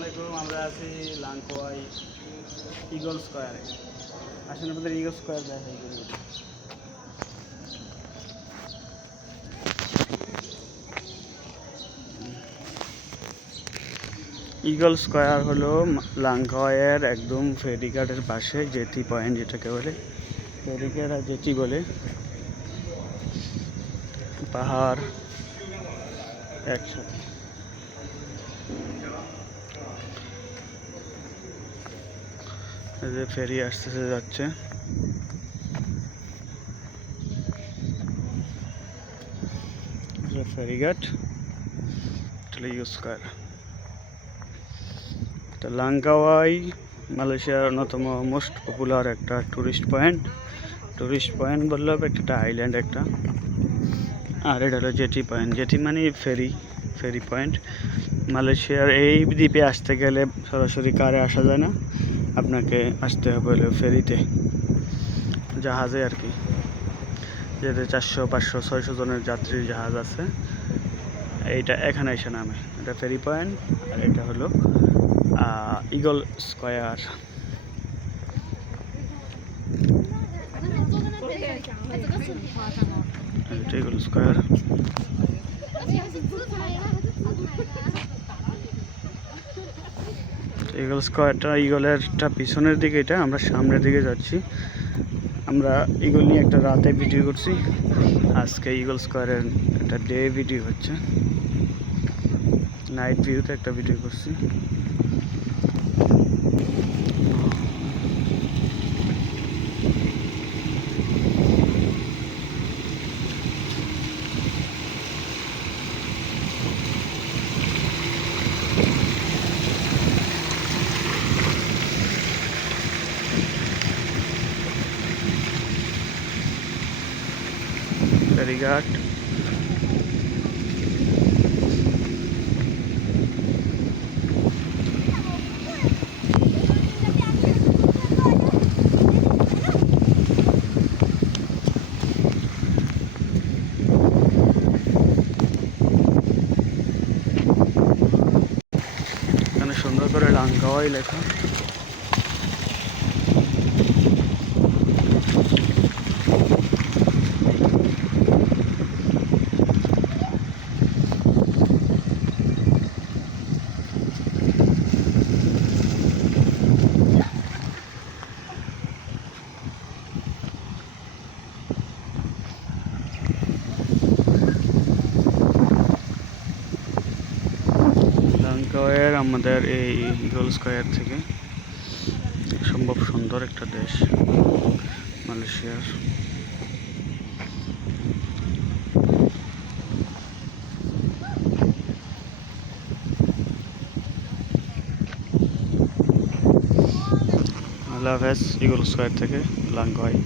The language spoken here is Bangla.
আলাইকুম, আমরা আছি লাংকোয়াই ইগল স্কোয়ারে। আসেন আপনাদের ইগল স্কোয়ার দেখাই করি। ইগল স্কোয়ার হলো লাংকয়ের একদম ফেরিঘাটের পাশে জেটি পয়েন্ট যেটাকে বলে ফেরিঘাট আর জেটি বলে, পাহাড় একসাথে। যে ফেরি আসতেছে, যাচ্ছে। ফেরিঘাট। ইউজ করে। লাঙ্কাওয়াই, মালয়েশিয়ার অন্যতম মোস্ট পপুলার একটা টুরিস্ট পয়েন্ট টুরিস্ট পয়েন্ট বললেও একটা আইল্যান্ড একটা। আর এটা হলো জেটি পয়েন্ট জেটি মানে ফেরি ফেরি পয়েন্ট মালয়েশিয়ার এই দ্বীপে আসতে গেলে সরাসরি কারে আসা যায় না? আপনাকে আসতে হবে ফেরিতে। জাহাজে আর কি। যেতে চারশো, পাঁচশো, ছয়শো জনের যাত্রীর জাহাজ আছে, এইটা এখানে এসে নামে। এটা ফেরি পয়েন্ট, আর এটা হলো eagle square. Eagle square. Eagle স্কোয়ারটা ইগলেরটা পিছনের দিকে এটা, আমরা সামনের দিকে যাচ্ছি। আমরা ইগল নিয়ে একটা রাতে ভিডিও করছি। আজকে ইগল স্কোয়ারের একটা ডে ভিডিও হচ্ছে। নাইট ভিউতে একটা ভিডিও করছি। ফেরিঘাট সুন্দর করে লাঙ্কাওয়াই লেখা। লাঙ্কাওয়ের আমাদের এই ইগল স্কোয়ার থেকে। সম্ভব সুন্দর একটা দেশ, মালয়েশিয়ার। আল্লাহ হাফেজ ইগল স্কোয়ার থেকে লাঙ্কাওয়াই